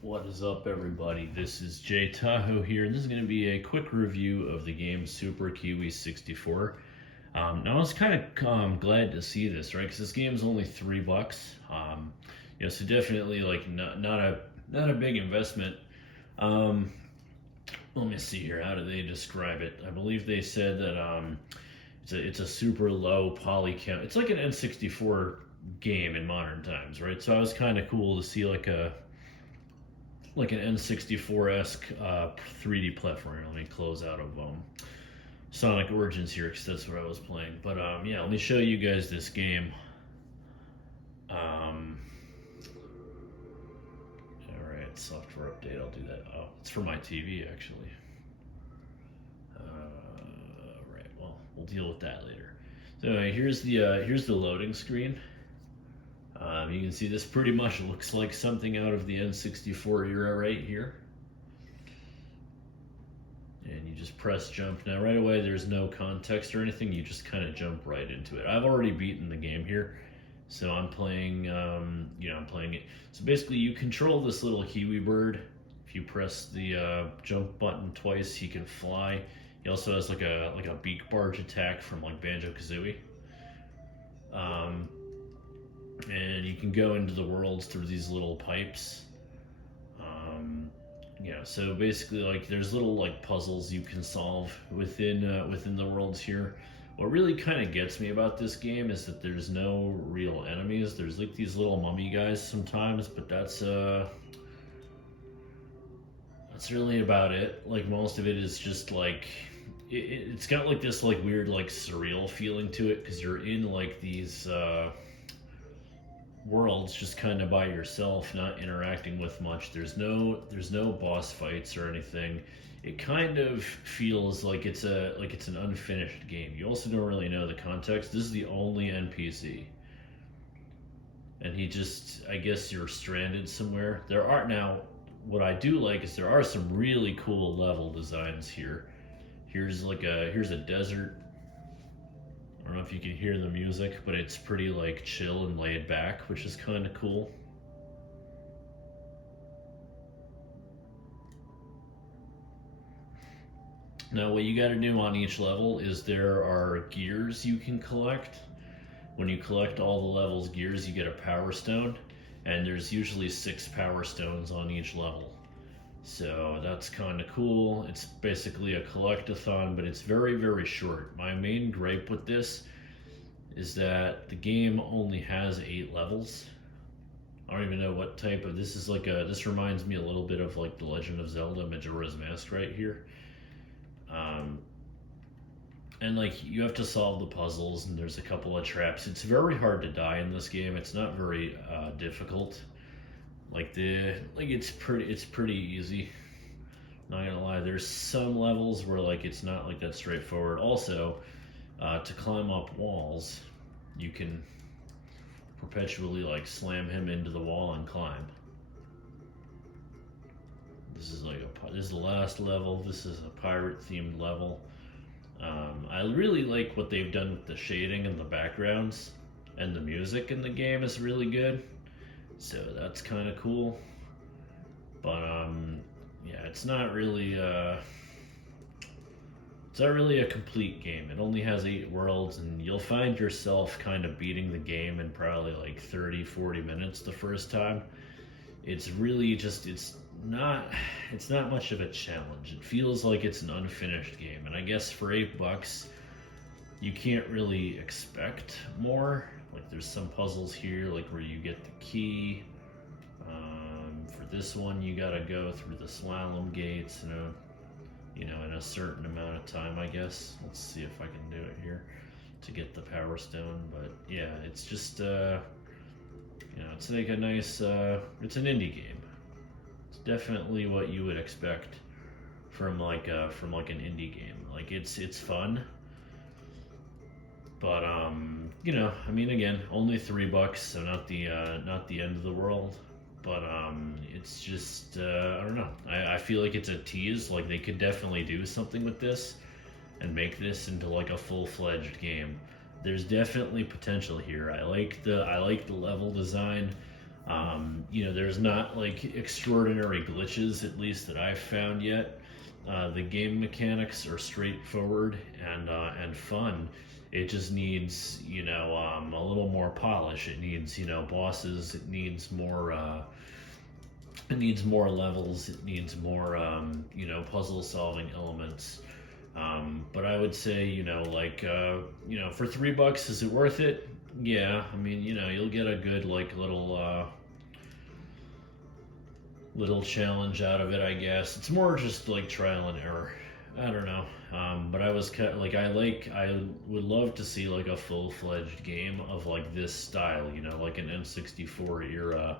What is up, everybody? This is Jay Tahoe here, and this is going to be a quick review of the game Super Kiwi 64. Now, I was kind of glad to see this, right? Because this game is only $3. So definitely like not a big investment. Um, Let me see here. How do they describe it? I believe they said that it's a super low poly count. It's like an N64 game in modern times, right? So I was kind of cool to see like an N64-esque 3D platformer. Let me close out of Sonic Origins here because that's what I was playing. But yeah, let me show you guys this game. All right, software update. I'll do that. Oh, it's for my TV actually. Right. Well, we'll deal with that later. So here's the loading screen. You can see this pretty much looks like something out of the N64 era right here. And you just press jump. Now right away there's no context or anything, you just kind of jump right into it. I've already beaten the game here, so I'm playing, I'm playing it. So basically you control this little Kiwi bird. If you press the jump button twice, he can fly. He also has like a beak barge attack from like Banjo-Kazooie. And you can go into the worlds through these little pipes. So basically, like there's little like puzzles you can solve within the worlds here. What really kind of gets me about this game is that there's no real enemies. There's like these little mummy guys sometimes, but that's really about it. Like most of it is just like it's got like this like weird like surreal feeling to it because you're in like these worlds just kind of by yourself, not interacting with much. There's no boss fights or anything. It kind of feels like it's an unfinished game. You also don't really know the context. This is the only NPC, and he just, I guess you're stranded somewhere. Now, what I do like is there are some really cool level designs here. Here's a desert. I don't know if you can hear the music, but it's pretty like chill and laid back, which is kind of cool. Now what you got to do on each level is there are gears you can collect. When you collect all the levels gears, you get a power stone, and there's usually 6 power stones on each level. So that's kind of cool. It's basically a collectathon, but it's very, very short. My main gripe with this is that the game only has 8 levels. I don't even know what type of, this reminds me a little bit of like The Legend of Zelda Majora's Mask right here. And like you have to solve the puzzles, and there's a couple of traps. It's very hard to die in this game. It's not very difficult. It's pretty easy. Not gonna lie, there's some levels where like it's not like that straightforward. Also, to climb up walls, you can perpetually like slam him into the wall and climb. This is the last level. This is a pirate themed level. I really like what they've done with the shading and the backgrounds, and the music in the game is really good. So that's kind of cool. But yeah, it's not really a complete game. It only has 8 worlds, and you'll find yourself kind of beating the game in probably like 30-40 minutes the first time. It's really just it's not much of a challenge. It feels like it's an unfinished game, and I guess for $8 you can't really expect more. Like there's some puzzles here like where you get the key. For this one you gotta go through the slalom gates, in a certain amount of time, I guess. Let's see if I can do it here to get the power stone. But yeah, it's just it's like a nice it's an indie game. It's definitely what you would expect from like an indie game. Like it's fun. But again, only $3, so not the end of the world. But it's just I don't know. I feel like it's a tease. Like they could definitely do something with this and make this into like a full-fledged game. There's definitely potential here. I like the level design. There's not like extraordinary glitches, at least that I've found yet. The game mechanics are straightforward and fun. It just needs, a little more polish. It needs, bosses. It needs more levels. It needs more, puzzle solving elements. But I would say, for $3, is it worth it? Yeah, I mean, you'll get a good like little challenge out of it, I guess. It's more just like trial and error. I don't know. But I was kind of, like, I would love to see like a full-fledged game of like this style, like an N64 era,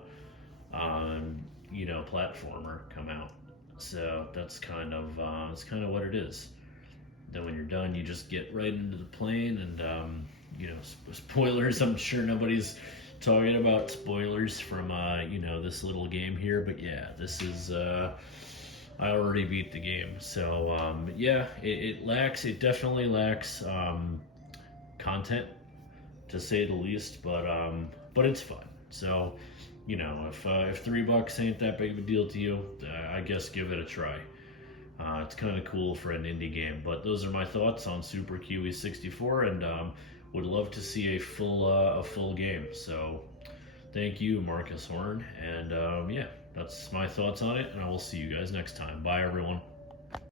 platformer come out. So that's kind of what it is. Then when you're done, you just get right into the plane, and spoilers. I'm sure nobody's talking about spoilers from this little game here, but yeah, this is I already beat the game, so it definitely lacks content, to say the least, but it's fun. So if $3 ain't that big of a deal to you, I guess give it a try. It's kind of cool for an indie game. But those are my thoughts on Super Kiwi 64, and would love to see a full game. So thank you, Marcus Horn, and that's my thoughts on it, and I will see you guys next time. Bye, everyone.